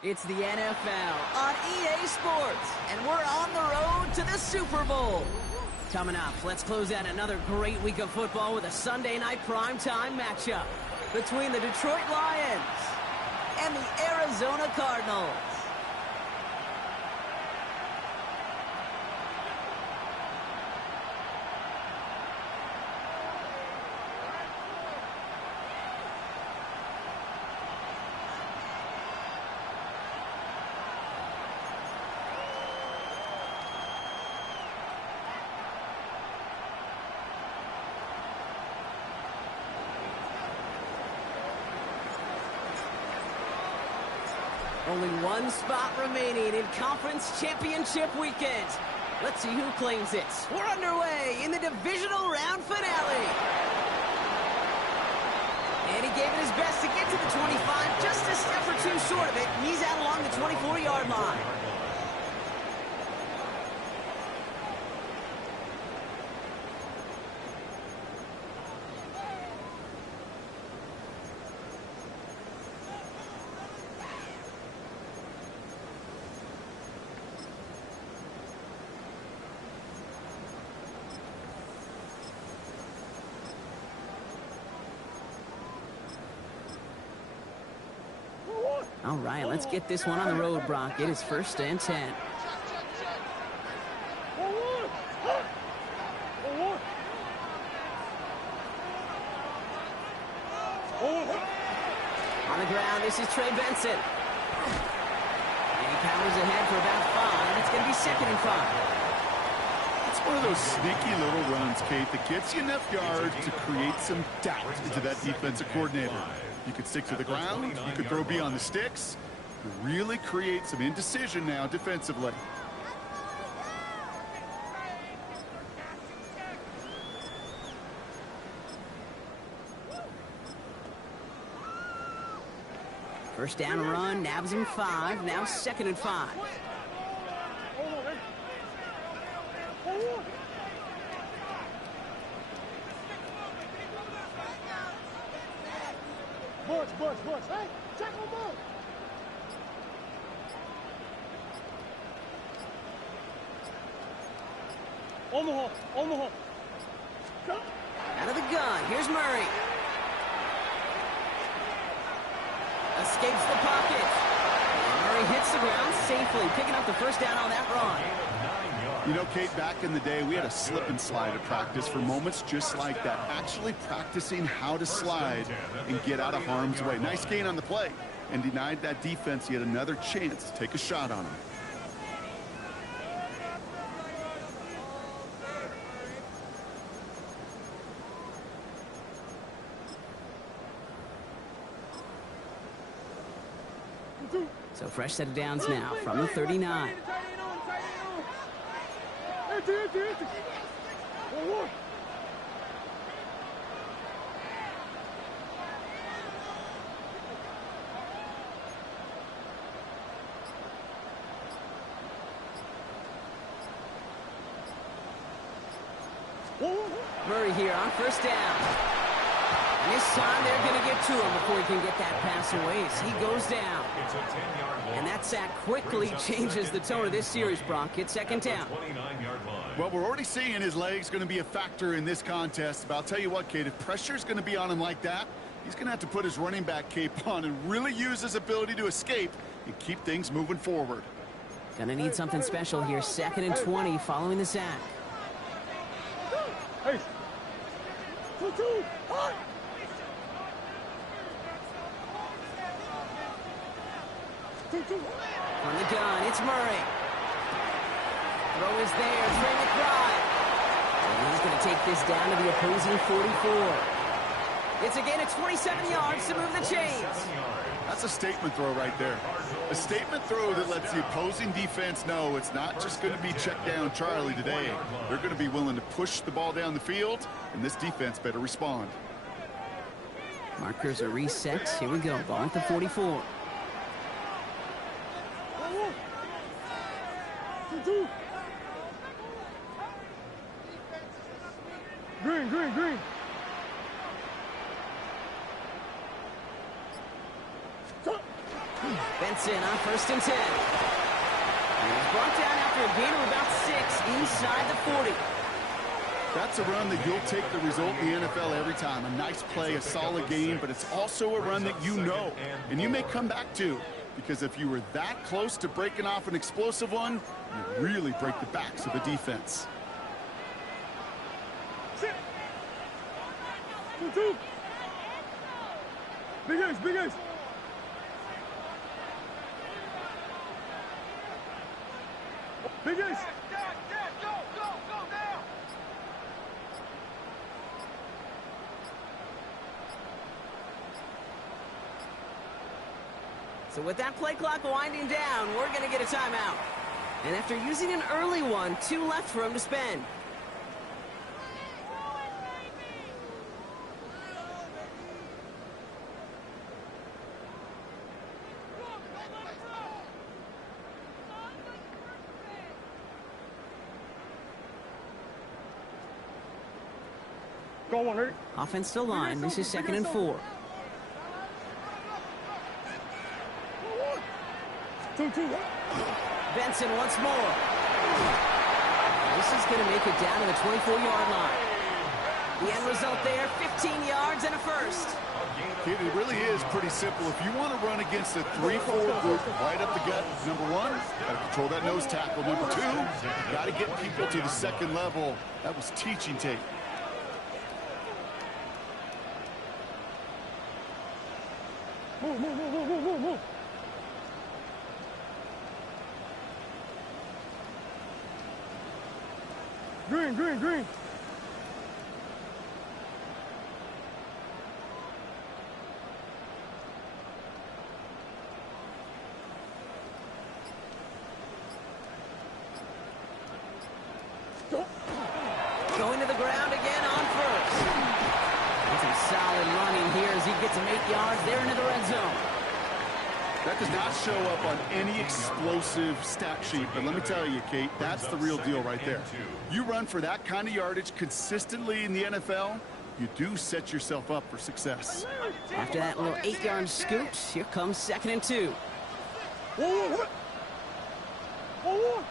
It's the NFL on EA Sports, and we're on the road to the Super Bowl. Coming up, let's close out another great week of football with a Sunday night primetime matchup between the Detroit Lions and the Arizona Cardinals. Only one spot remaining in Conference Championship Weekend. Let's see who claims it. We're underway in the Divisional Round Finale. And he gave it his best to get to the 25, just a step or two short of it. He's out along the 24-yard line. All right, let's get this one on the road, Brock. It is 1st and 10. On the ground, this is Trey Benson. And he powers ahead for about 5. It's going to be 2nd and 5. It's one of those sneaky little runs, Kate, that gets you enough yards to create some doubt into that defensive coordinator. You could stick to the ground, you could throw beyond the sticks, really create some indecision now defensively. First down run, nabs him 5, now 2nd and 5. Bush. Hey, check on ball. Omaha. Out of the gun, here's Murray. Escapes the pocket. And Murray hits the ground safely, picking up the first down on that run. You know, Kate, back in the day, we had a slip and slide at practice for moments just like that. Actually practicing how to slide and get out of harm's way. Nice gain on the play, and denied that defense yet another chance to take a shot on him. So fresh set of downs now from the 39. Murray here on first down. And this time they're going to get to him before he can get that pass away as he goes down. And that sack quickly changes the tone of this series, Brock. It's 2nd down. Well, we're already seeing his legs going to be a factor in this contest. But I'll tell you what, Kate, if pressure's going to be on him like that, he's going to have to put his running back cape on and really use his ability to escape and keep things moving forward. Gonna need something special here. 2nd and 20 following the sack. Hey. 2-2. From the gun, it's Murray. Throw is there, Trey McBride. And he's going to take this down to the opposing 44. It's a gain of 27 yards to move the chains. That's a statement throw right there. A statement throw that lets the opposing defense know it's not just going to be check down Charlie today. They're going to be willing to push the ball down the field, and this defense better respond. Markers are reset. Here we go. Ball at the 44. Green. Benson on 1st and 10. And he's brought down after a gain of about 6 inside the 40. That's a run that you'll take the result in the NFL every time. A nice play, a solid game, but it's also a run that you know and you may come back to, because if you were that close to breaking off an explosive one, you really break the backs of the defense. Sit. 2-2. Big ace, big ace. Big ace. So with that play clock winding down, we're going to get a timeout. And after using an early one, 2 left for him to spend. Go on, ready? Offense still line. This is 2nd and 4. 2-2. Benson once more. This is going to make it down to the 24-yard line. The end result there, 15 yards and a first. It really is pretty simple. If you want to run against a 3-4 group right up the gut, number 1, got to control that nose tackle. Number 2, got to get people to the second level. That was teaching tape. Move, move, move, move, move, move, move. Green, green, green. Going to the ground again on 1st. That's some solid running here as he gets him 8 yards there into the red zone. That does not show up on any explosive stat sheet, but let me tell you, Kate, that's the real deal right there. You run for that kind of yardage consistently in the NFL, you do set yourself up for success. After that little 8-yard scoot, here comes 2nd and 2. Whoa, whoa, whoa. Whoa, whoa.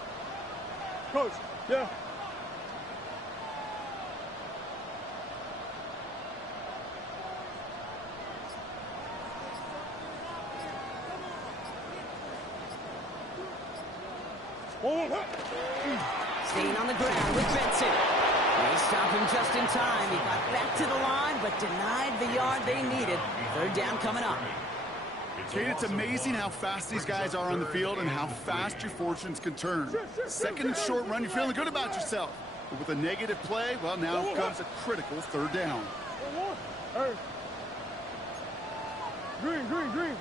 Coach, yeah. Staying on the ground with Benson. They stop him just in time. He got back to the line, but denied the yard they needed. 3rd down coming up. Kate, it's amazing how fast these guys are on the field and how fast your fortunes can turn. 2nd and short run, you're feeling good about yourself. But with a negative play, well, now comes a critical 3rd down. Hey. Green, green, green.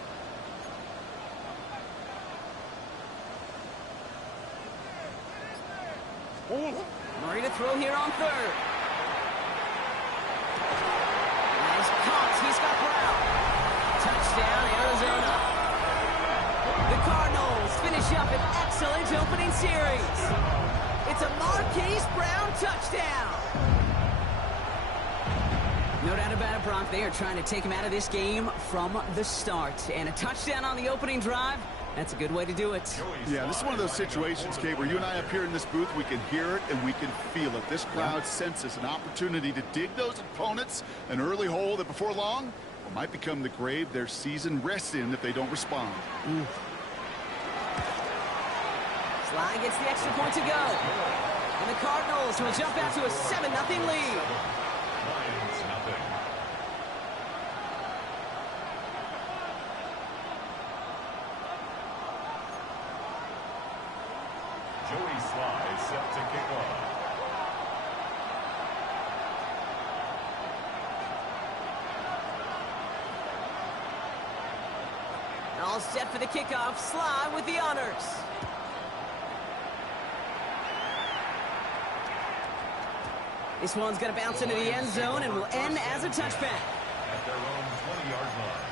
Murray to throw here on 3rd. Nice caught. He's got Brown. Touchdown, Arizona. The Cardinals finish up an excellent opening series. It's a Marquise Brown touchdown. No doubt about it, Brock. They are trying to take him out of this game from the start. And a touchdown on the opening drive, that's a good way to do it. Yeah, this is one of those situations, Kate, where you and I up here in this booth, we can hear it and we can feel it. This crowd senses an opportunity to dig those opponents an early hole that before long might become the grave their season rests in if they don't respond. Sly gets the extra point to go. And the Cardinals will jump out to a 7-0 lead. Joey Sly set to kick off. All set for the kickoff. Sly with the honors. This one's going to bounce into the end zone and will end as a touchback. At their own 20-yard line.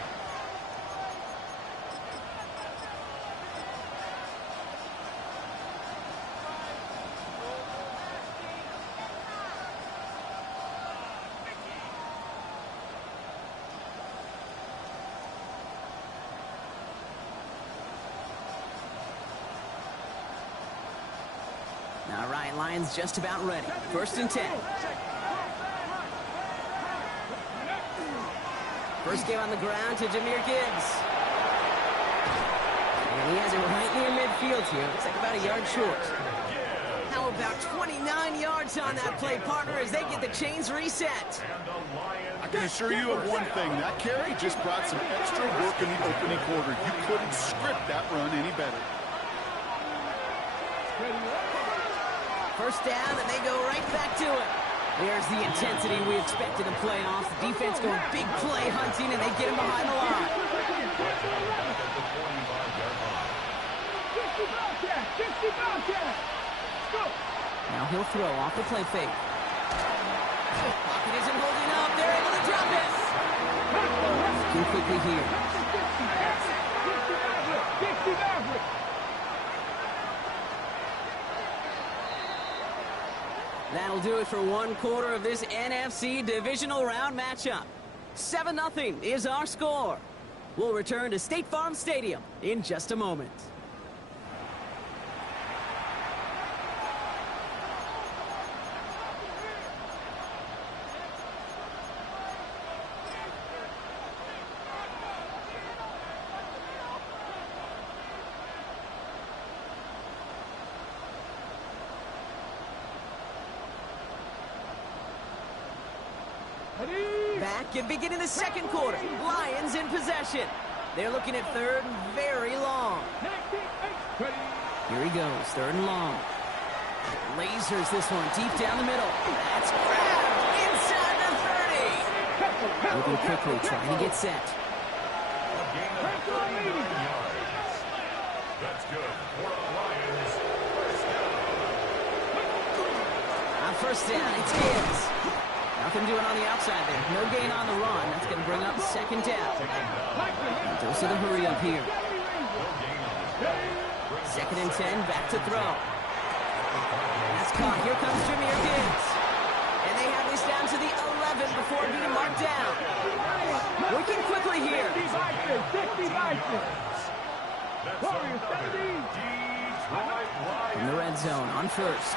right, Lions just about ready. 1st and 10. First game on the ground to Jahmyr Gibbs. And he has it right near midfield here. Looks like about a yard short. How about 29 yards on that play, partner, as they get the chains reset. I can assure you of one thing. That carry just brought some extra work in the opening quarter. You couldn't script that run any better. First down, and they go right back to it. There's the intensity we expected in playoffs. The defense going big play hunting, and they get him behind the line. Now he'll throw off the play fake. Pocket isn't holding up. They're able to drop it. Too quickly here. That'll do it for one quarter of this NFC Divisional Round matchup. 7-0 is our score. We'll return to State Farm Stadium in just a moment. Back and beginning the second quarter. Lions in possession. They're looking at 3rd and very long. Here he goes, 3rd and long. Lasers this one deep down the middle. That's grabbed inside the 30. Moving quickly, trying to get set. That's good for the Lions. On first down, it's Gibbs. Nothing doing on the outside there. No gain on the run. That's going to bring up 2nd down. Dose of the hurry up here. 2nd and 10, back to throw. That's caught. Here comes Jahmyr Gibbs. And they have this down to the 11 before being marked down. Working quickly here. In the red zone on first.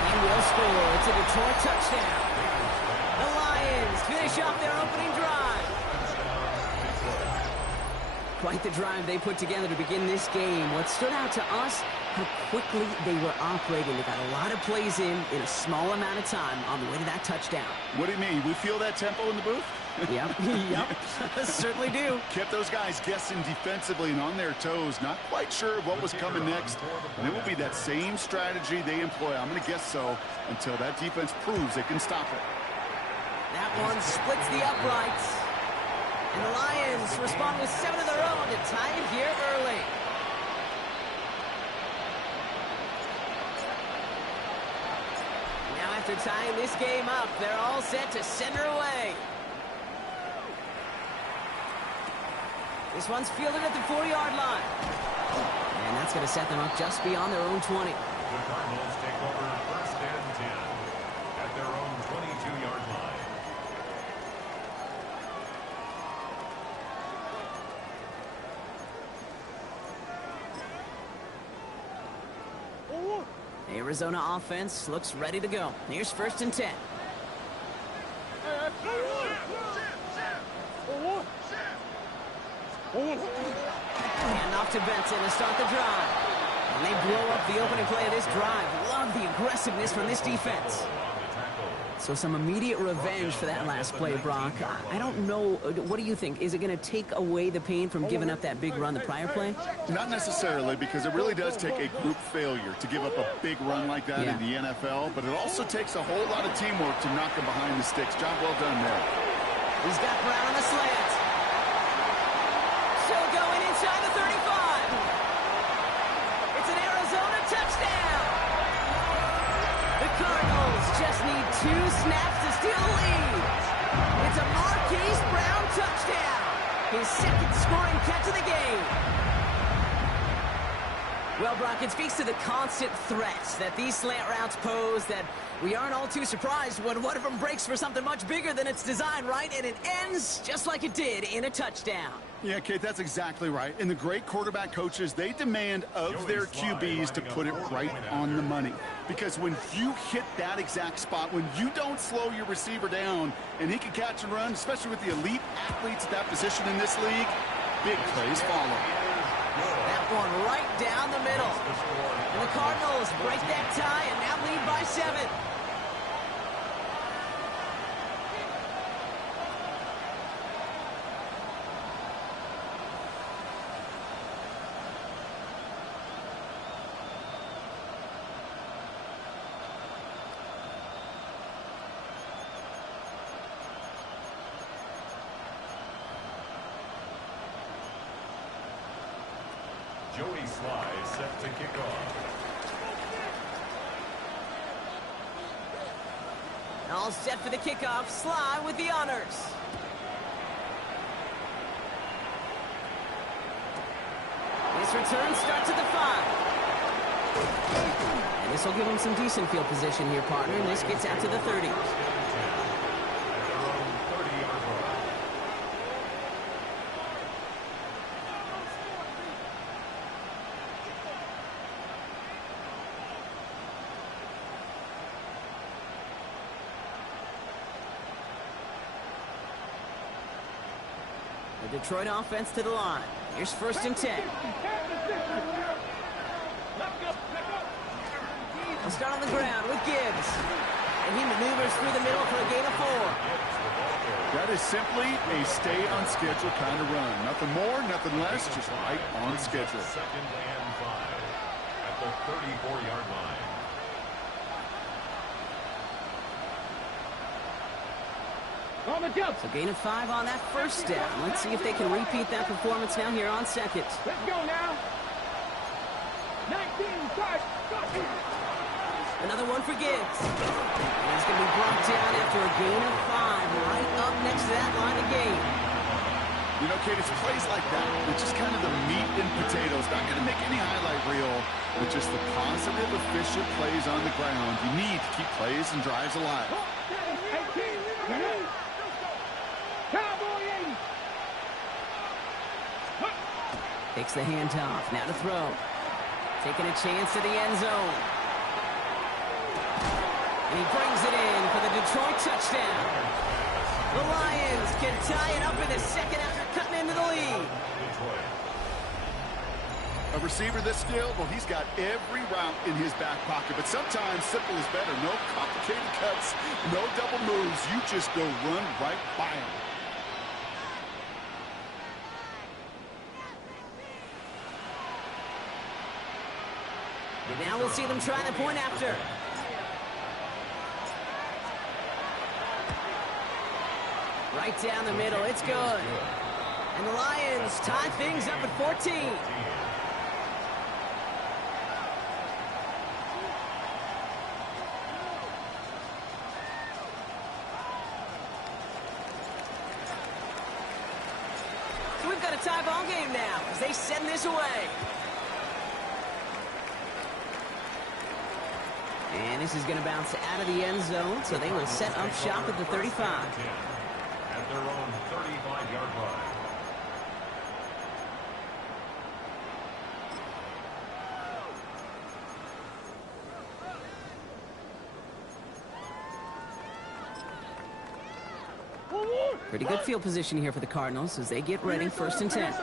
He will score. It's a Detroit touchdown. The Lions finish off their opening drive. Quite the drive they put together to begin this game. What stood out to us, how quickly they were operating. They got a lot of plays in a small amount of time on the way to that touchdown. What do you mean? We feel that tempo in the booth? Yep, certainly do. Kept those guys guessing defensively and on their toes, not quite sure what was coming next. And it will be that same strategy they employ, I'm going to guess so, until that defense proves they can stop it. That one splits the uprights. And the Lions respond with 7 of their own to tie it here early. Now after tying this game up, they're all set to send her away. This one's fielded at the 40-yard line. And that's going to set them up just beyond their own 20. The Cardinals take over 1st and 10 at their own 22-yard line. Arizona offense looks ready to go. Here's 1st and 10. And off to Benson to start the drive. And they blow up the opening play of this drive. Love the aggressiveness from this defense. So some immediate revenge for that last play, Brock. I don't know. What do you think? Is it going to take away the pain from giving up that big run the prior play? Not necessarily, because it really does take a group failure to give up a big run like that in the NFL. But it also takes a whole lot of teamwork to knock him behind the sticks. Job well done there. He's got Brown on the slant. Still going inside the 35. It's an Arizona touchdown. The Cardinals just need 2 snaps to steal the lead. It's a Marquise Brown touchdown. His 2nd scoring catch of the game. Well, Brock, it speaks to the constant threats that these slant routes pose that we aren't all too surprised when one of them breaks for something much bigger than its design, right? And it ends just like it did in a touchdown. Yeah, Kate, that's exactly right. And the great quarterback coaches, they demand of their QBs to put it right on the money. Because when you hit that exact spot, when you don't slow your receiver down and he can catch and run, especially with the elite athletes at that position in this league, big plays follow. That one right down the middle. And the Cardinals break that tie and now lead by 7. Joey Sly set to kick off. All set for the kickoff. Sly with the honors. His return starts at the 5. And this will give him some decent field position here, partner. And this gets out to the 30. At their own 30-yard line. The Detroit offense to the line. Here's 1st and 10. We'll start on the ground with Gibbs. And he maneuvers through the middle for a gain of 4. That is simply a stay on schedule kind of run. Nothing more, nothing less, just right on schedule. 2nd and 5 at the 34-yard line. On the jump. So gain of 5 on that 1st down. Let's see if they can repeat that performance now here on 2nd. Let's go now. 19, start. Another one for Gibbs. And he's going to be brought down after a gain of 5 right up next to that line of game. You know, Kate, it's plays like that. It's just kind of the meat and potatoes. Not going to make any highlight reel, but just the positive, efficient plays on the ground. You need to keep plays and drives alive. 18, Cowboy 80. Takes the handoff. Now to throw. Taking a chance to the end zone. And he brings it in for the Detroit touchdown. The Lions can tie it up in the 2nd after cutting into the lead. A receiver this skilled, well, he's got every route in his back pocket, but sometimes simple is better. No complicated cuts, no double moves. You just go run right by him. Now we'll see them try the point after. Right down the middle. It's good. And the Lions tie things up at 14. So we've got a tie ball game now as they send this away. And this is going to bounce out of the end zone, so they will set up shop at the 35. At their own 35-yard line. Pretty good field position here for the Cardinals as they get ready 1st and 10.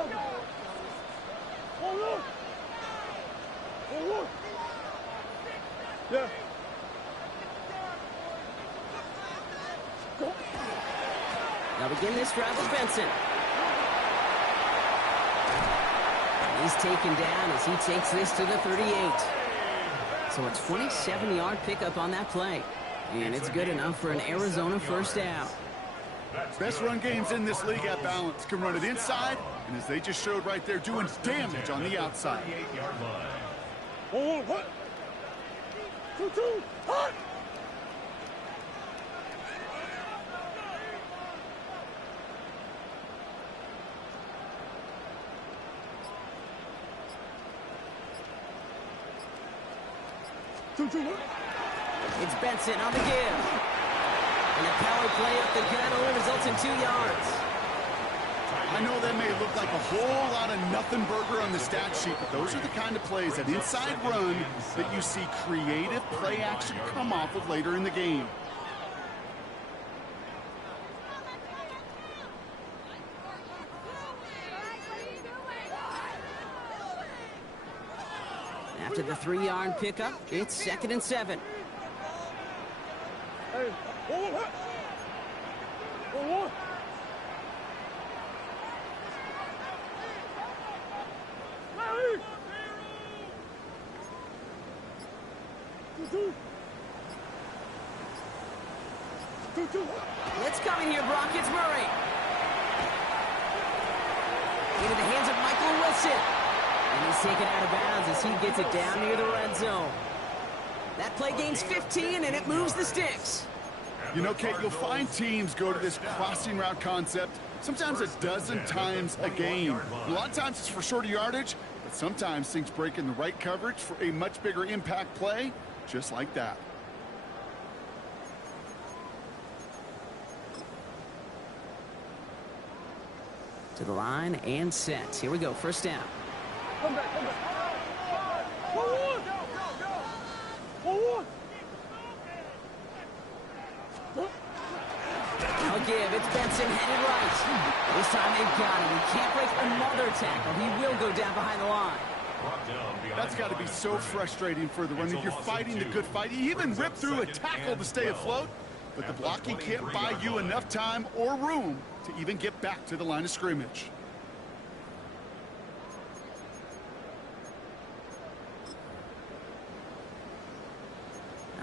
Yeah. Now begin this drive with Benson. He's taken down as he takes this to the 38. So a 27-yard pickup on that play. And it's good enough for an Arizona 1st down. Best run games in this league at balance. Can run it inside, and as they just showed right there, doing damage on the outside. 38-yard line. Oh, what? 2-2, hot! It's Benson on the give. And a power play up the gut only results in 2 yards. I know that may look like a whole lot of nothing burger on the stat sheet, but those are the kind of plays, that inside run, that you see creative play action come off of later in the game. After the 3-yard pickup, it's 2nd and 7. Hey, hold on. 2-2. Let's come in here, Brock. It's Murray. Into the hands of Michael Wilson. And he's taken out of bounds as he gets it down near the red zone. That play gains 15, and it moves the sticks. You know, Kate, you'll find teams go to this crossing route concept sometimes a dozen times a game. A lot of times it's for shorter yardage, but sometimes things break in the right coverage for a much bigger impact play, just like that. To the line and set. Here we go, first down. Come back. Hold on. I'll give. It's Benson headed right. This time they've got him. He can't break another tackle. He will go down behind the line. That's got to be so frustrating for the runner. You're fighting the good fight. You even rip through a tackle to stay afloat, but the blocking can't buy you enough time or room to even get back to the line of scrimmage.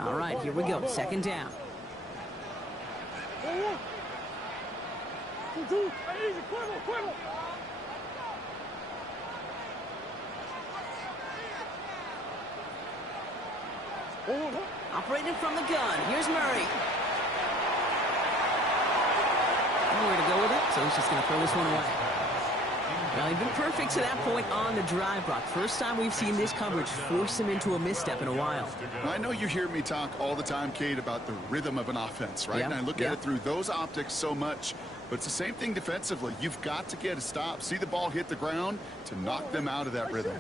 All right, here we go. Second down. Hold on. 2-2. Easy, quiver. Hold on. Operating from the gun. Here's Murray. Nowhere to go with it, so he's just going to throw this one away. Well, he's been perfect to that point on the drive, Brock. First time we've seen this coverage force him into a misstep in a while. I know you hear me talk all the time, Kate, about the rhythm of an offense, right? Yeah, And I look at it through those optics so much, but it's the same thing defensively. You've got to get a stop, see the ball hit the ground to knock them out of that rhythm.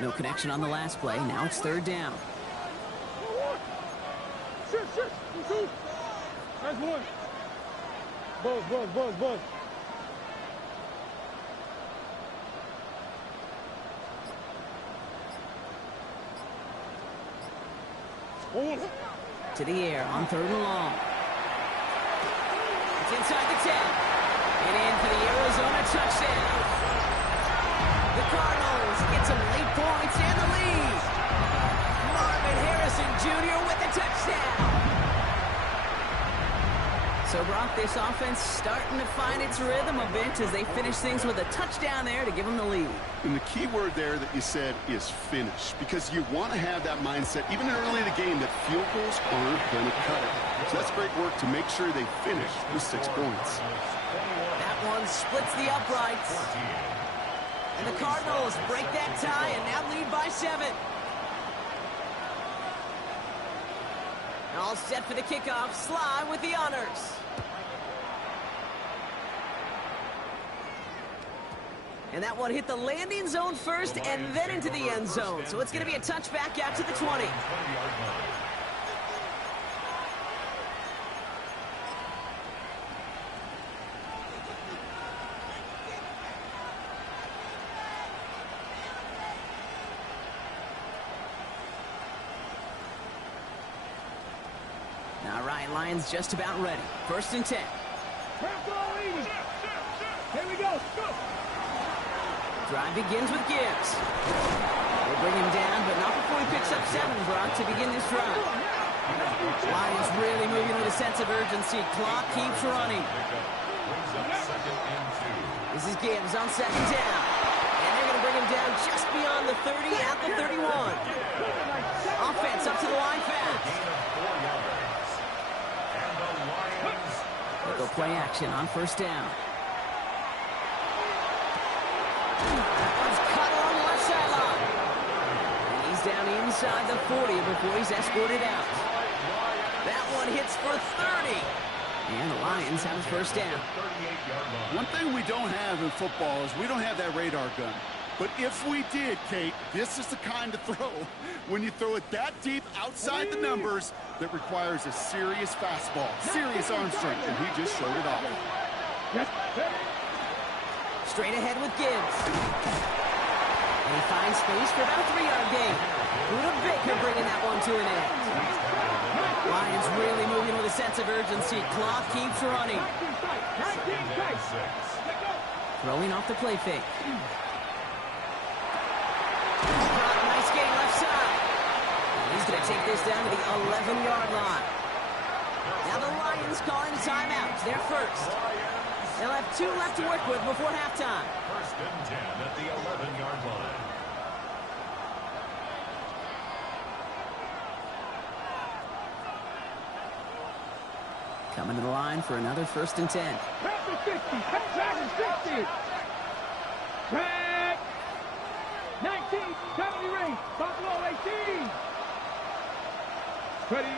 No connection on the last play. Now it's third down. Shit. 2-2. That's one. Buzz. To the air on third and long. It's inside the 10. And in for the Arizona touchdown. The Cardinals get some late points and the lead. Marvin Harrison Jr. with the touchdown. So, Brock, this offense starting to find its rhythm a bit as they finish things with a touchdown there to give them the lead. And the key word there that you said is finish, because you want to have that mindset, even early in the game, that field goals aren't going to cut it. So that's great work to make sure they finish with 6 points. That one splits the uprights. And the Cardinals break that tie and now lead by 7. All set for the kickoff. Sly with the honors. And that one hit the landing zone first and then into the end zone. So it's going to be a touchback out to the 20. All right, Lions just about ready. 1st and 10. Here we go. Drive begins with Gibbs. They bring him down, but not before he picks up 7, Brock, to begin this drive. Lions really moving with a sense of urgency. Clock keeps running. This is Gibbs on 2nd down. And they're going to bring him down just beyond the 30 at the 31. Offense up to the line fast. They'll go play action on 1st down. That one's cut along the left sideline. And he's down inside the 40 before he's escorted out. That one hits for 30. And the Lions have a first down. One thing we don't have in football is we don't have that radar gun. But if we did, Kate, this is the kind of throw, when you throw it that deep outside the numbers, that requires a serious fastball, serious arm strength, and he just showed it off. Straight ahead with Gibbs. And he finds space for about a 3-yard gain. Buda Baker bringing that one to an end. Lions really moving with a sense of urgency. Clock keeps running. Throwing off the play fake. Nice gain left side. And he's going to take this down to the 11-yard line. Now the Lions calling a timeout. They're first. They'll have 2 left to work with before halftime. First and 10 at the 11-yard line. Coming to the line for another first and 10. Back to 50. Back to 60. Back. 19. Penalty ring. Buffalo 18. Ready.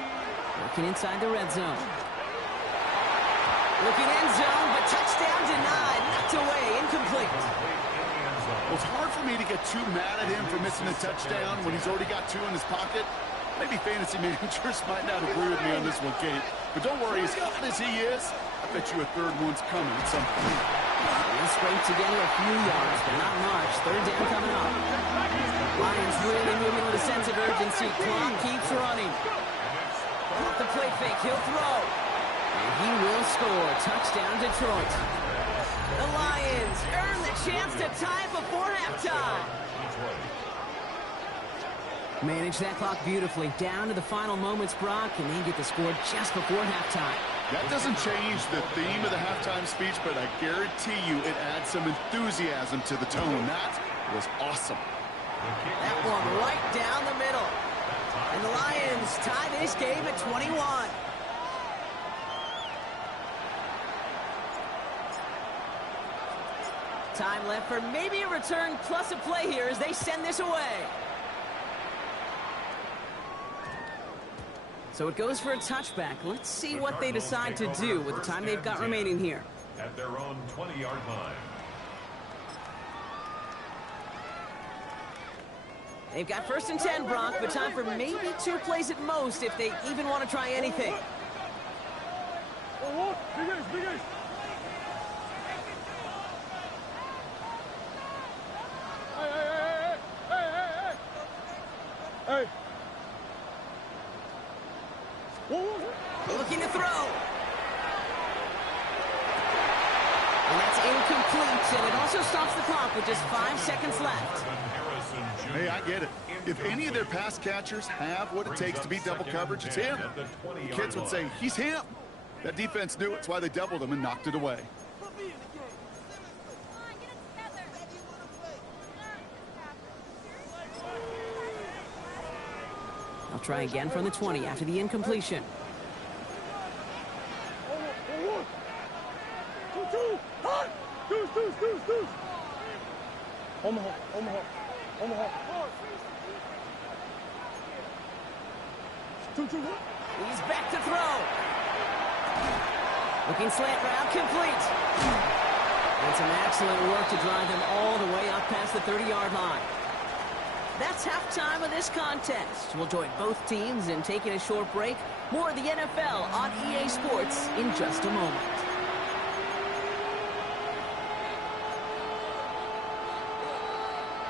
Working inside the red zone. Looking end zone, but touchdown denied. Knocked away. Incomplete. Well, it's hard for me to get too mad at him for missing a touchdown when he's already got 2 in his pocket. Maybe fantasy managers might not agree with me on this one, Kate. But don't worry, as hot as he is, I bet you a third one's coming at some point. They scrape together a few yards, but not much. Third down coming up. Lions really moving with a sense of urgency. Clock keeps running. Off the play fake, he'll throw. And he will score. Touchdown, Detroit. The Lions earn the chance to tie it before halftime. Manage that clock beautifully. Down to the final moments, Brock, and they get the score just before halftime. That doesn't change the theme of the halftime speech, but I guarantee you it adds some enthusiasm to the tone. That was awesome. That one right down the middle. And the Lions tie this game at 21. Time left for maybe a return plus a play here as they send this away. So it goes for a touchback. Let's see what they decide to do with the time they've got remaining here. At their own 20-yard line. They've got first and 10, Brock, but time for maybe 2 plays at most if they even want to try anything. Big ace. Hey. Looking to throw. And that's incomplete, and it also stops the clock with just 5 seconds left. Hey, I get it. If any of their pass catchers have what it takes to beat double coverage, it's him. Kids would say, he's him. That defense knew it. That's why they doubled him and knocked it away. I'll try again from the 20 after the incompletion. Deuce. Omaha. He's back to throw. Looking slant route, complete. And some excellent work to drive them all the way up past the 30-yard line. That's halftime of this contest. We'll join both teams in taking a short break. More of the NFL on EA Sports in just a moment.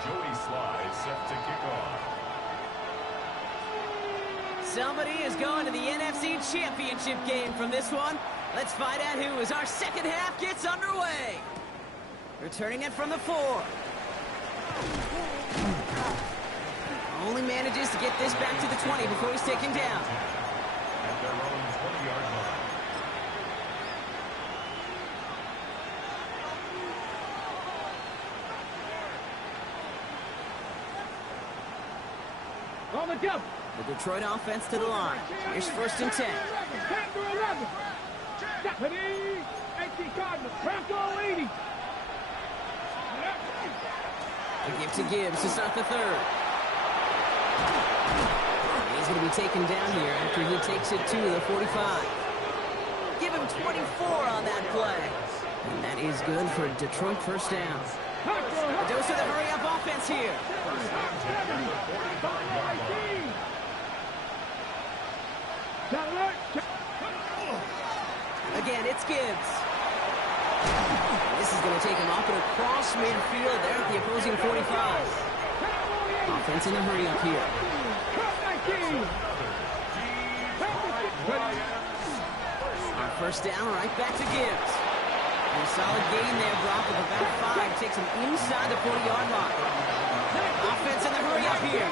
Joey Sly set to kick off. Somebody is going to the NFC Championship game from this one. Let's find out who as our second half gets underway. Returning it from the 4. Only manages to get this back to the 20 before he's taken down. At their own 20-yard line. On the jump. The Detroit offense to the line. Here's first and 10. 10 to 11. Ready. 18 Cardinals. Bronco 80. A give to Gibbs to start the third. going to be taken down here after he takes it to the 45. Give him 24 on that play. And that is good for Detroit first down. A dose of the hurry-up offense here. Again, it's Gibbs. This is going to take him up and across midfield there at the opposing 45. Offense in the hurry-up here. Our first down, right back to Gibbs. And a solid gain there, Brock, of about 5. Takes him inside the 40-yard line. Offense in the hurry-up here.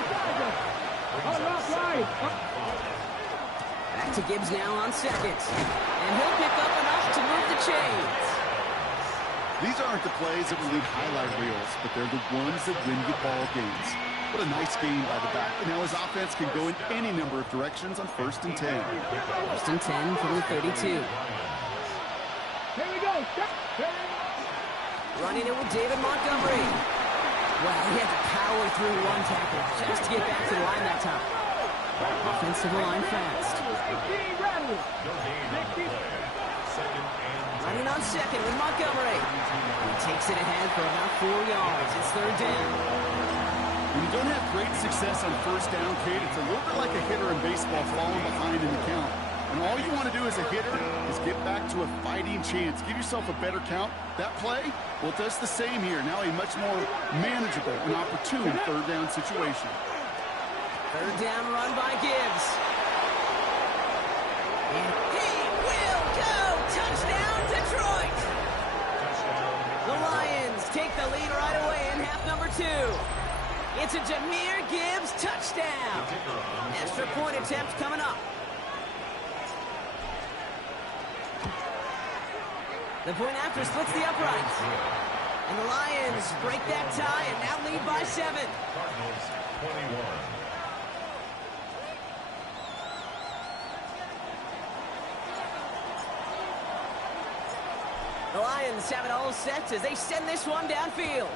Back to Gibbs now on second. And he'll pick up enough to move the chains. These aren't the plays that will lead highlight reels, but they're the ones that win you ball games. What a nice game by the back. And now his offense can go in any number of directions on 1st and 10. 1st and 10 from the 32. Here we go. Running it with David Montgomery. Well, he had to power through one tackle just to get back to the line that time. Offensive line fast. Running on second with Montgomery. He takes it ahead for about 4 yards. It's 3rd down. When you don't have great success on 1st down, Kate, it's a little bit like a hitter in baseball falling behind in the count. And all you want to do as a hitter is get back to a fighting chance. Give yourself a better count. That play, well, it does the same here. Now a much more manageable and opportune 3rd down situation. 3rd down run by Gibbs. And he will go! Touchdown, Detroit! The Lions take the lead right away in half number 2. It's a Jahmyr Gibbs touchdown. Extra point attempt coming up. The point after splits the uprights. And the Lions break that tie and now lead by 7. Cardinals 21. The Lions have it all set as they send this one downfield.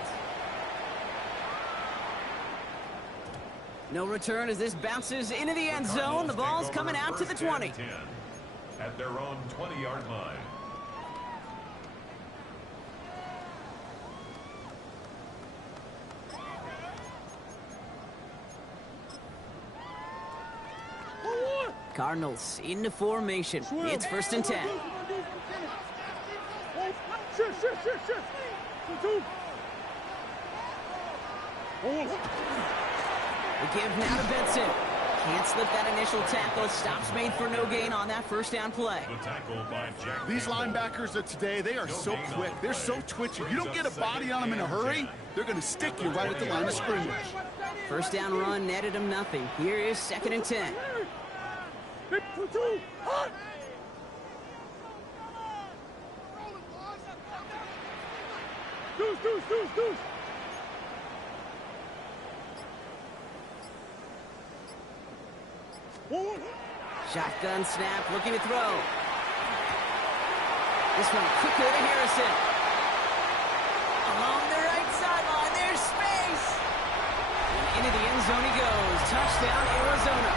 No return as this bounces into the end zone. The ball's coming out to the 20. At their own 20-yard line. Cardinals into formation. It's 1st and 10. The give now to Benson. Can't slip that initial tackle. Stops made for no gain on that 1st down play. These linebackers of today, they are so quick. They're so twitchy. You don't get a body on them in a hurry, they're going to stick you right at the line of scrimmage. 1st down run netted him nothing. Here is 2nd and 10. Deuce. Shotgun snap, looking to throw. This one quickly to Harrison. Along the right sideline, there's space. And into the end zone he goes. Touchdown, Arizona.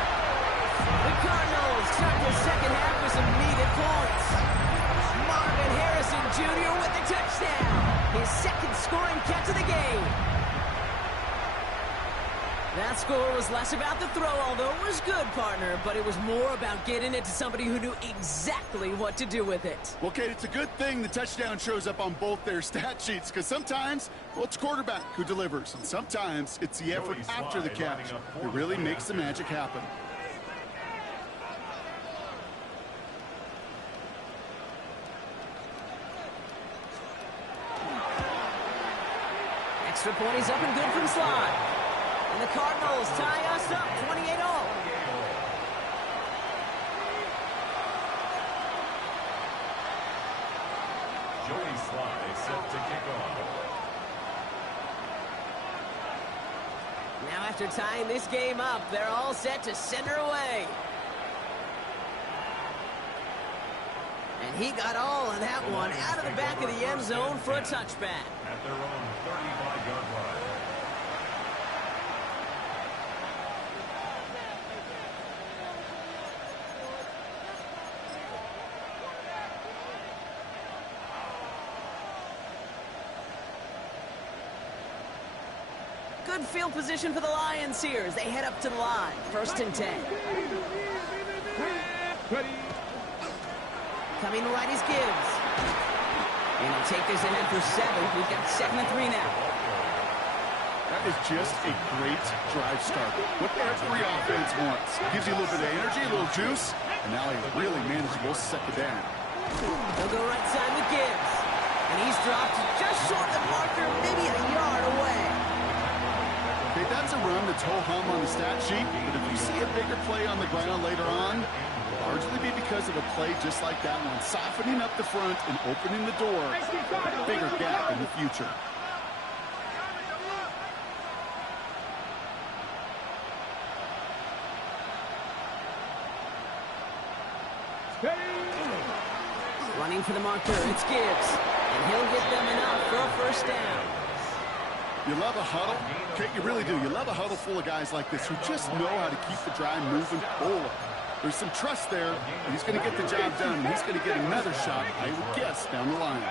The Cardinals start the second half with some needed points. Marvin Harrison Jr. with the touchdown. His 2nd scoring catch of the game. That score was less about the throw, although it was good, partner, but it was more about getting it to somebody who knew exactly what to do with it. Well, Kate, it's a good thing the touchdown shows up on both their stat sheets, because sometimes, well, it's quarterback who delivers, and sometimes it's the effort after the catch that really makes the magic happen. Extra point, he's up and good from slide. And the Cardinals tie us up 28-all. Joey Sly set to kick off. Now after tying this game up, they're all set to send her away. And he got all of that one out of the back of the end zone for a touchback. At their own 35-yard line. Good field position for the Lions here as they head up to the line. 1st and 10. Coming right is Gibbs. And he'll take this ahead for 7. We've got 2nd and 3 now. That is just a great drive start. What every offense wants. Gives you a little bit of energy, a little juice, and now a really manageable 2nd down. They'll go right side with Gibbs. And he's dropped just short of the marker, maybe a yard away. Okay, that's a run that's ho-hum on the stat sheet, but if you see a bigger play on the ground later on, largely be because of a play just like that one, softening up the front and opening the door for a bigger gap in the future. Running for the marker, it's Gibbs. And he'll get them enough for a 1st down. You love a huddle? Okay, you really do. You love a huddle full of guys like this who just know how to keep the drive moving forward. There's some trust there, and he's going to get the job done, and he's going to get another shot, I would guess, down the line.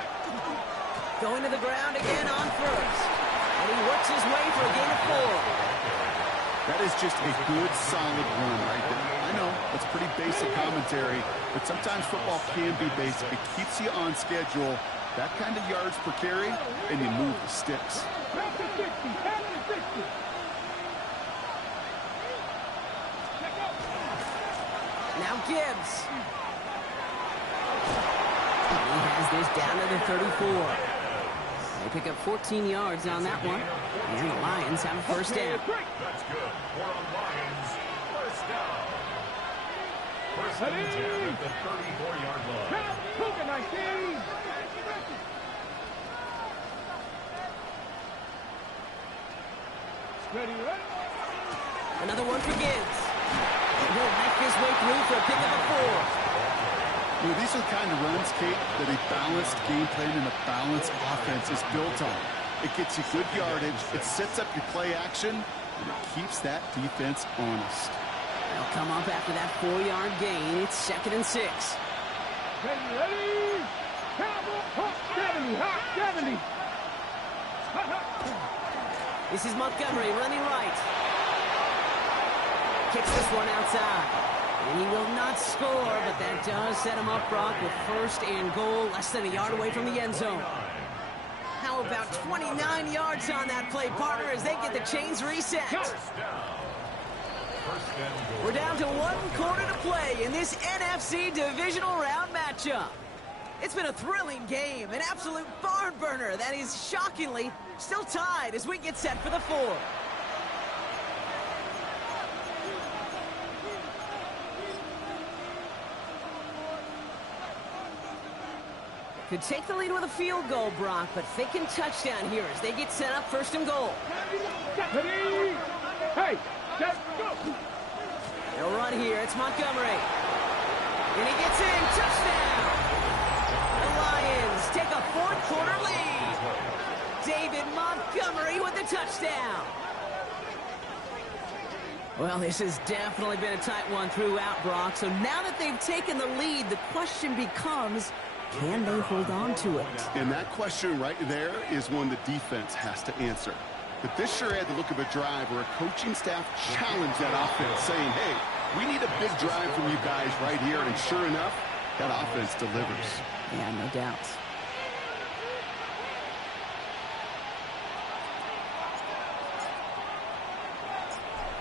Going to the ground again on 1st. And he works his way for a gain of 4. That is just a good, solid run right there. I know, that's pretty basic commentary, but sometimes football can be basic. It keeps you on schedule, that kind of yards per carry, and you move the sticks. Now Gibbs. And he has this down to the 34. They pick up 14 yards on that one. And the Lions have a 1st down. That's good. For the Lions, 1st down. 1st and 10 at the 34-yard line. Another one for Gibbs. And he'll make his way through for a pick of a 4. You know, these are the kind of runs, Kate, that a balanced game plan and a balanced offense is built on. It gets you good yardage, it sets up your play action, and it keeps that defense honest. They'll come up after that 4-yard gain. It's 2nd and 6. Ready? 70. This is Montgomery running right. Kicks this one outside. And he will not score, but that does set him up, Brock, with 1st and goal, less than a yard away from the end zone. How about 29 yards on that play, partner, as they get the chains reset? We're down to 1 quarter to play in this NFC Divisional Round matchup. It's been a thrilling game, an absolute barn burner that is shockingly still tied as we get set for the 4th. Could take the lead with a field goal, Brock, but thinking touchdown here as they get set up 1st and goal. Hey, go. They'll run here. It's Montgomery. And he gets in. Touchdown! The Lions take a 4th quarter lead. David Montgomery with the touchdown. Well, this has definitely been a tight one throughout, Brock. So now that they've taken the lead, the question becomes, can they hold on to it? And that question right there is one the defense has to answer. But this sure had the look of a drive where a coaching staff challenged that offense, saying, hey, we need a big drive from you guys right here. And sure enough, that offense delivers. Yeah, no doubt.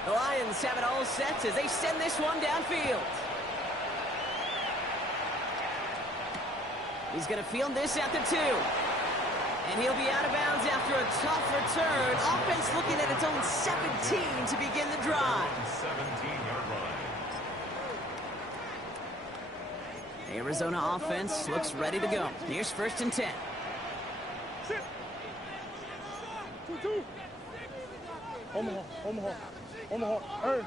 The Lions have it all set as they send this one downfield. He's going to field this at the 2. And he'll be out of bounds after a tough return. Offense looking at its own 17 to begin the drive. 17-yard line. Arizona offense looks ready to go. Here's 1st and 10. Sit. 2-2. Omaha. Hey.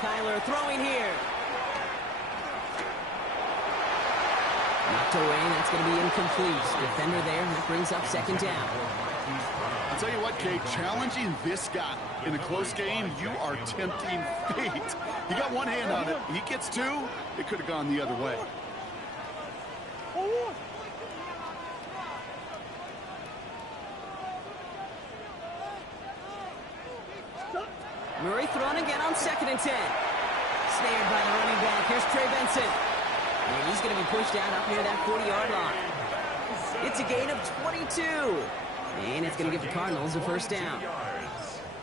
Kyler throwing here. Knocked away, that's going to be incomplete. Defender there, that brings up 2nd down. I'll tell you what, Kate, challenging this guy in a close game, you are tempting fate. He got one hand on it. He gets 2, it could have gone the other way. Murray thrown again on 2nd and 10. Snared by the running back. Here's Trey Benson. And he's going to be pushed out up near that 40-yard line. It's a gain of 22. And it's going to give the Cardinals a first down.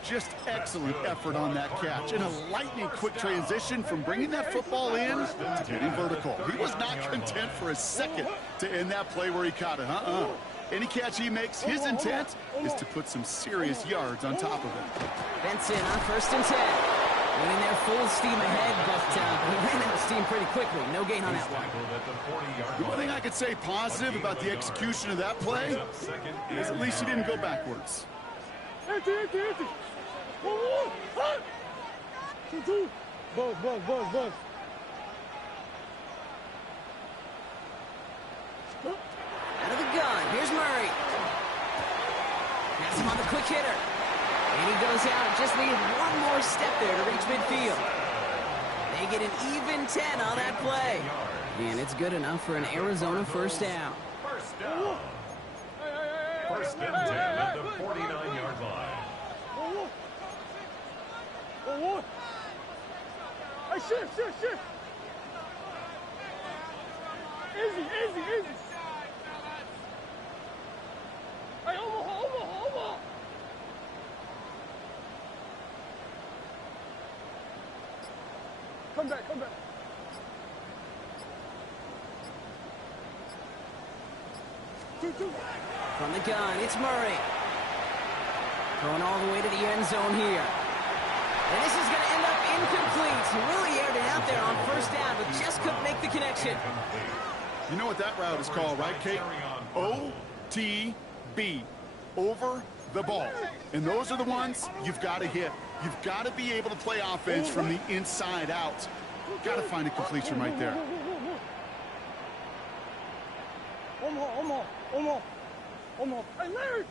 Just excellent effort on that catch. And a lightning quick transition from bringing that football in to getting vertical. He was not content for a second to end that play where he caught it. Any catch he makes, his intent is to put some serious yards on top of it. Benson on 1st and 10. Winning their full steam ahead, but he ran out of steam pretty quickly. No gain on that one. The one thing I could say positive about the execution of that play is at least he didn't go backwards. Buzz. Out of the gun, here's Murray. Has him on the quick hitter. And he goes out, just needed one more step there to reach midfield. They get an even 10 on that play. And it's good enough for an Arizona first down. First down. First and 10 at the 49-yard line. Hey, shift. Easy. Hey, Omaha. Come back. Two. From the gun, it's Murray. Going all the way to the end zone here. And this is going to end up incomplete. He really aired it out there on first down, but just couldn't make the connection. You know what that route is called, right, Kate? OTB. Over the ball. And those are the ones you've got to hit. You've got to be able to play offense from the inside out. Got to find a completion right there. Omaha. Hey, Larry!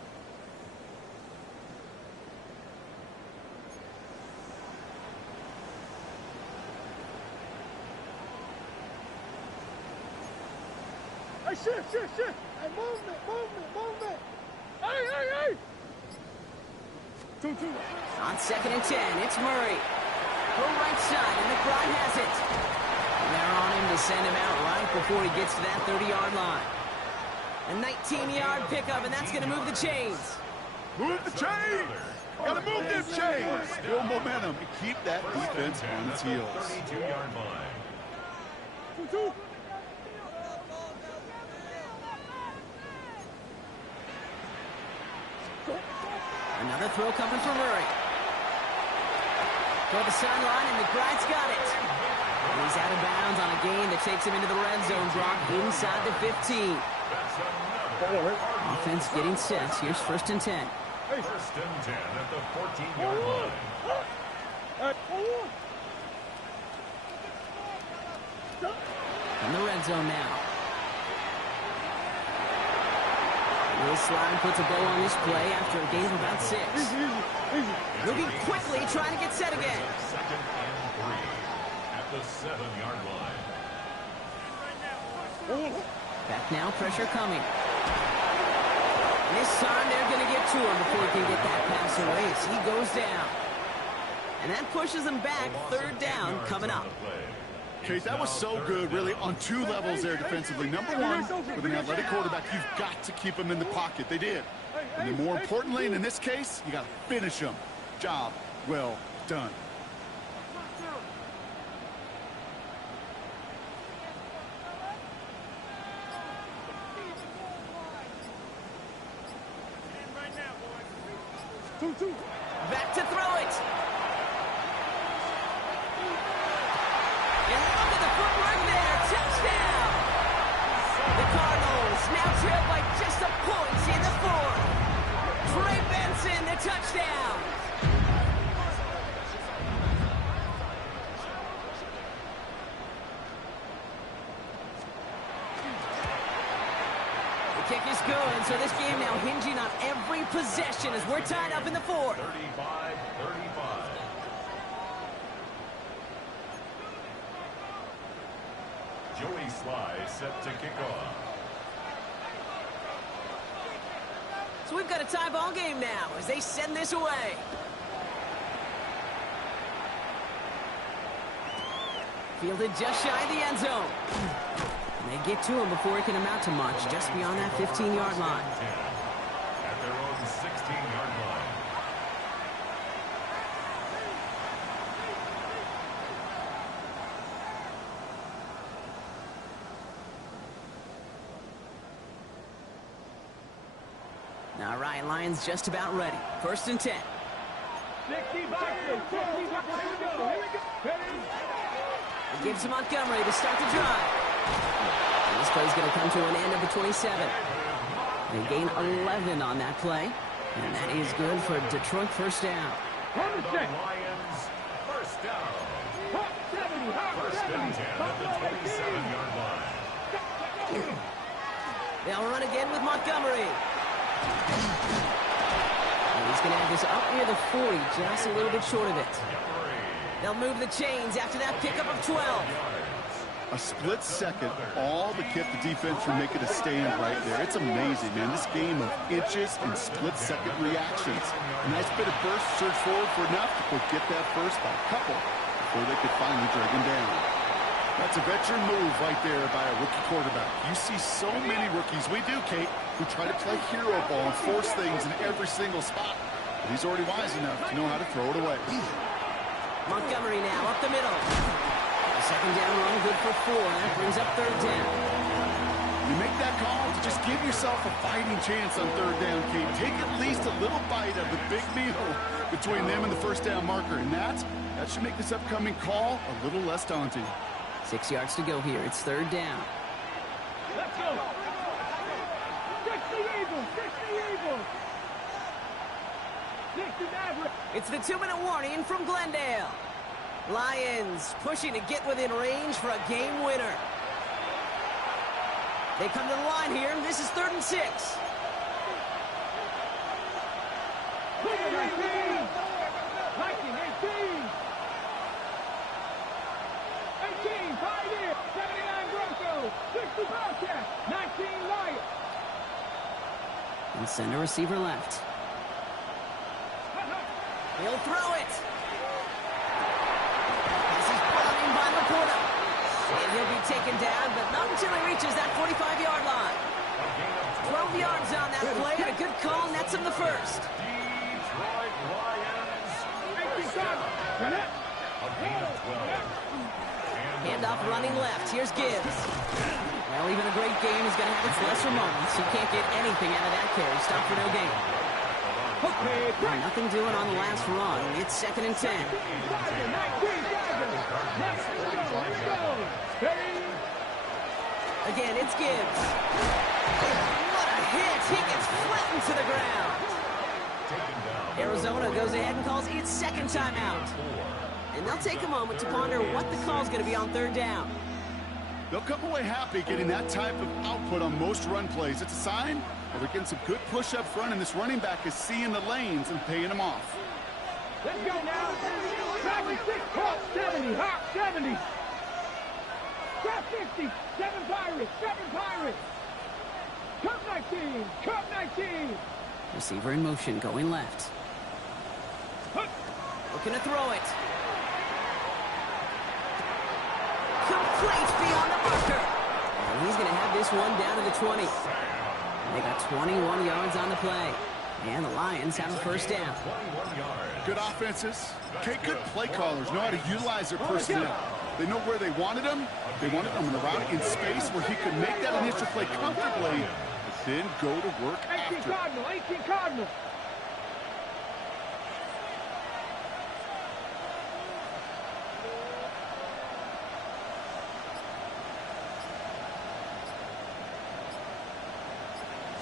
Hey, shift! Hey, movement! Hey! 2. On 2nd and 10, it's Murray. Go right side, and McBride has it. And they're on him to send him out right before he gets to that 30-yard line. A 19-yard pickup, and that's going to move the chains. Move the chains! Gotta move them chains! Build momentum and keep that defense on its heels. 32-yard line. 2. Another throw coming from Murray. Toward the sideline, and McBride's got it. And he's out of bounds on a gain that takes him into the red zone, Brock, inside the 15. Offense getting set. Here's 1st and 10. First and 10 at the 14-yard line. In the red zone now. This line puts a bow on this play after a gain of about 6. Easy. Moving quickly, trying to get set again. 2nd and 3 at the 7-yard line. Back now, pressure coming. This time they're going to get to him before he can get that pass away. So he goes down. And that pushes him back. 3rd down coming up. Kate, that was so good, really, on 2 levels there defensively. Number one, with an athletic quarterback, you've got to keep him in the pocket. They did. And then more importantly, and in this case, you got to finish him. Job well done. Back to throw it. And look at the footwork there. Touchdown. The Cardinals now trail by just a point in the 4th. Trey Benson, the touchdown. The kick is good, so this game now hinging on every possession as we're tied up in the 4th. 35-35. Joey Sly set to kick off. So we've got a tie ball game now as they send this away. Fielded just shy of the end zone. And they get to him before it can amount to much, just beyond that 15-yard line. At their own 16-yard line. All right, Lions just about ready. 1st and 10. 60 boxes. 60 boxes. Here we go. Here we go. Ready? It gives to Montgomery to start the drive. And this play's going to come to an end of the 27. They gain 11 on that play. And that is good for Detroit 1st down. On the set. Lions, first down. Hot 70. Hot First 70. and 10 at the 27-yard line. They'll run again with Montgomery. And he's going to have this up near the 40, just a little bit short of it. They'll move the chains after that pickup of 12. A split second, all to keep the defense from making a stand right there. It's amazing, man. This game of inches and split-second reactions. A nice bit of burst, surge forward for enough to get that first by a couple before they could finally drag him down. That's a veteran move right there by a rookie quarterback. You see so many rookies, we do, Kate, who try to play hero ball and force things in every single spot. But he's already wise enough to know how to throw it away. Montgomery now up the middle. A 2nd down run, good for 4. That brings up 3rd down. You make that call to just give yourself a fighting chance on 3rd down, Kate. Take at least a little bite of the big meal between them and the 1st down marker. And that should make this upcoming call a little less daunting. 6 yards to go here. It's 3rd down. Let's go. 60 Eagles. 60 Eagles. 60 Maverick. It's the 2-minute warning from Glendale. Lions pushing to get within range for a game winner. They come to the line here. This is 3rd and 6. 18. 18, 5 years, 79 Broncos, 60 Bobcats, 19 Lions. And send a receiver left. He'll throw it. This is brought in by Laporta. And he'll be taken down, but not until he reaches that 45-yard line. 12 yards on that play, and a good call nets him the first. Detroit Lions. 18 Cardinals. A gain of 12. Handoff running left. Here's Gibbs. Well, even a great game is going to have its lesser moments. He can't get anything out of that carry. Stop for no gain. Well, nothing doing on the last run. It's 2nd and 10. Again, it's Gibbs. What a hit. He gets flattened to the ground. Arizona goes ahead and calls its 2nd timeout. And they'll take a moment to ponder what the call's going to be on 3rd down. They'll come away happy getting that type of output on most run plays. It's a sign that they're getting some good push up front, and this running back is seeing the lanes and paying them off. Let's go now. Traffic 6, Hawk 70, Hawk 70. Trap 50, 7 Pirates, 7 Pirates. Cup 19, Cup 19. Receiver in motion, going left. Looking to throw it. Complete beyond the marker. And he's going to have this one down to the 20. They got 21 yards on the play. And the Lions have a 1st down. Good offenses. Okay, good play callers know how to utilize their personnel. They know where they wanted them. They wanted them in the route in space where he could make that initial play comfortably, but then go to work 18 after. Cardinal, 18 Cardinal.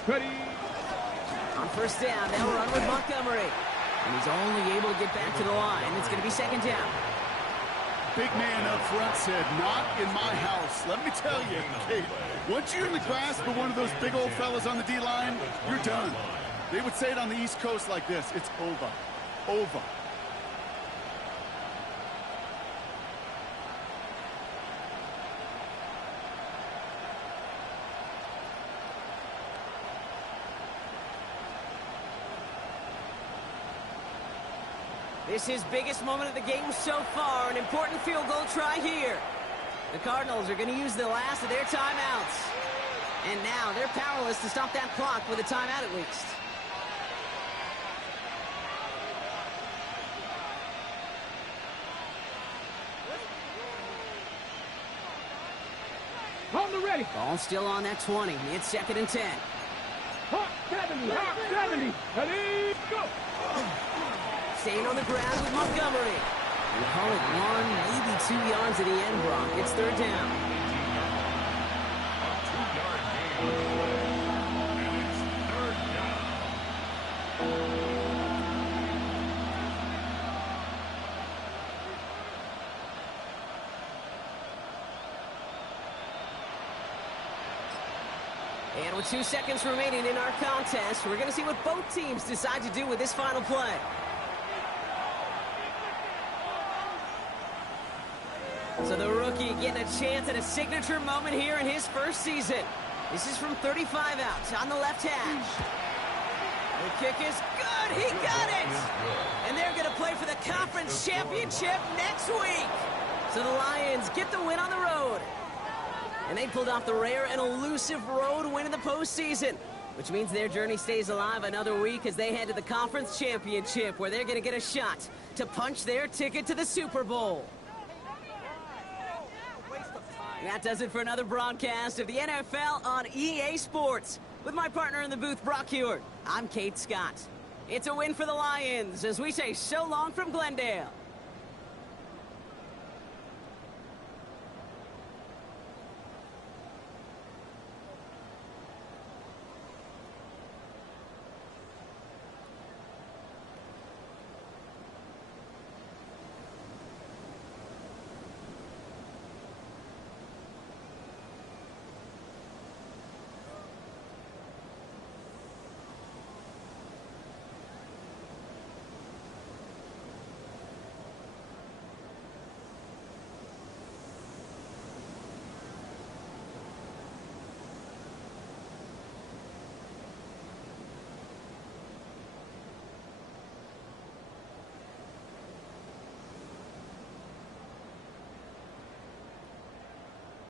Ready. On 1st down, they'll run with Montgomery. And he's only able to get back to the line. It's going to be 2nd down. Big man up front said, not in my house. Let me tell you, Kate, once you're in the grasp of one of those big old fellas on the D-line, you're done. They would say it on the East Coast like this, it's over. Over. This is biggest moment of the game so far. An important field goal try here. The Cardinals are going to use the last of their timeouts. And now they're powerless to stop that clock with a timeout at least. On the ready. Ball still on that 20. It's 2nd and 10. Hawk 70, Hawk 70. Ready, go. Staying on the ground with Montgomery. And call it 1, maybe 2 yards at the end, Brock. It's 3rd down. A 2-yard gain. And it's 3rd down. And with 2 seconds remaining in our contest, we're going to see what both teams decide to do with this final play. So the rookie getting a chance at a signature moment here in his first season. This is from 35 out on the left hash. The kick is good. He got it. And they're going to play for the conference championship next week. So the Lions get the win on the road. And they pulled off the rare and elusive road win in the postseason, which means their journey stays alive another week as they head to the conference championship, where they're going to get a shot to punch their ticket to the Super Bowl. And that does it for another broadcast of the NFL on EA Sports. With my partner in the booth, Brock Hewitt, I'm Kate Scott. It's a win for the Lions as we say so long from Glendale.